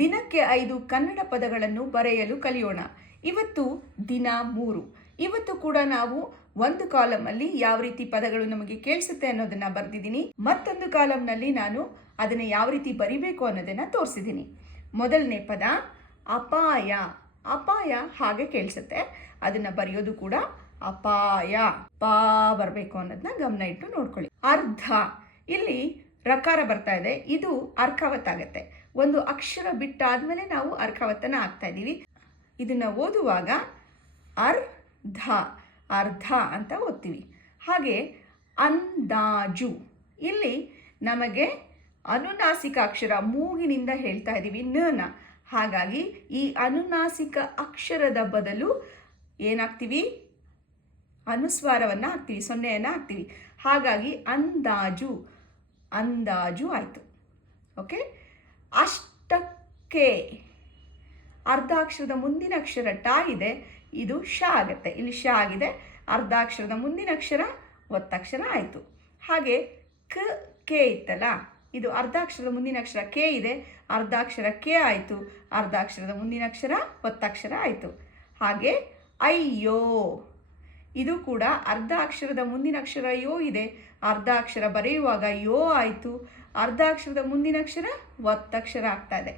ದಿನಕ್ಕೆ 5 ಕನ್ನಡ ಪದಗಳನ್ನು ಬರೆಯಲು ಕಲಿಯೋಣ. ಇವತ್ತು ದಿನ 3. ಇವತ್ತು ಕೂಡ ನಾವು ಒಂದು ಕಾಲಮಲ್ಲಿ ಯಾವ ರೀತಿ ಪದಗಳು ನಮಗೆ ಕೇಳಿಸುತ್ತೆ ಅನ್ನೋದನ್ನ ಬರೆದಿದ್ದೀನಿ. ಮತ್ತೊಂದು ಕಾಲಮ್ನಲ್ಲಿ ನಾನು ಅದನ್ನು ಯಾವ ರೀತಿ ಬರಿಬೇಕು ಅನ್ನೋದನ್ನ ತೋರಿಸಿದ್ದೀನಿ. ಮೊದಲನೇ ಪದ ಅಪಾಯ. ಅಪಾಯ ಹಾಗೆ ಕೇಳಿಸುತ್ತೆ, ಅದನ್ನ ಬರೆಯೋದು ಕೂಡ ಅಪಾಯ. ಪಾ ಬರಬೇಕು ಅನ್ನೋದನ್ನ ಗಮನ ಇಟ್ಟು ನೋಡ್ಕೊಳ್ಳಿ. ಅರ್ಧ, ಇಲ್ಲಿ ರಕಾರ ಬರ್ತಾ ಇದೆ, ಇದು ಅರ್ಕಾವತ್ತಾಗತ್ತೆ. ಒಂದು ಅಕ್ಷರ ಬಿಟ್ಟಾದ್ಮೇಲೆ ನಾವು ಅರ್ಕಾವತ್ತನ ಆಗ್ತಾ ಇದ್ದೀವಿ. ಇದನ್ನ ಓದುವಾಗ ಅರ್ಧ ಅರ್ಧ ಅಂತ ಓದ್ತೀವಿ. ಹಾಗೆ ಅಂದಾಜು, ಇಲ್ಲಿ ನಮಗೆ ಅನುನಾಸಿಕ ಅಕ್ಷರ ಮೂಗಿನಿಂದ ಹೇಳ್ತಾ ಇದ್ದೀವಿ ನ. ಹಾಗಾಗಿ ಈ ಅನುನಾಸಿಕ ಅಕ್ಷರದ ಬದಲು ಏನಾಗ್ತೀವಿ, ಅನುಸ್ವಾರವನ್ನು ಹಾಕ್ತೀವಿ, ಸೊನ್ನೆಯನ್ನು ಹಾಕ್ತೀವಿ. ಹಾಗಾಗಿ ಅಂದಾಜು ಅಂದಾಜು ಆಯಿತು. ಓಕೆ. ಅಷ್ಟಕ್ಕೆ, ಅರ್ಧಾಕ್ಷರದ ಮುಂದಿನ ಅಕ್ಷರ ಟ ಇದೆ, ಇದು ಶ ಆಗುತ್ತೆ. ಇಲ್ಲಿ ಶ ಆಗಿದೆ, ಅರ್ಧಾಕ್ಷರದ ಮುಂದಿನ ಅಕ್ಷರ ಒತ್ತಕ್ಷರ ಆಯಿತು. ಹಾಗೆ ಕೆ ಇತ್ತಲ್ಲ, ಇದು ಅರ್ಧಾಕ್ಷರದ ಮುಂದಿನ ಅಕ್ಷರ ಕೆ ಇದೆ, ಅರ್ಧಾಕ್ಷರ ಕೆ ಆಯಿತು, ಅರ್ಧಾಕ್ಷರದ ಮುಂದಿನ ಅಕ್ಷರ ಒತ್ತಕ್ಷರ ಆಯಿತು. ಹಾಗೆ ಅಯ್ಯೋ, ಇದು ಕೂಡ ಅರ್ಧ ಅಕ್ಷರದ ಮುಂದಿನ ಅಕ್ಷರ ಯೋ ಇದೆ, ಅರ್ಧ ಅಕ್ಷರ ಬರೆಯುವಾಗ ಯೋ ಆಯಿತು, ಅರ್ಧ ಅಕ್ಷರದ ಮುಂದಿನ ಅಕ್ಷರ ಒತ್ತಕ್ಷರ ಆಗ್ತಾ ಇದೆ.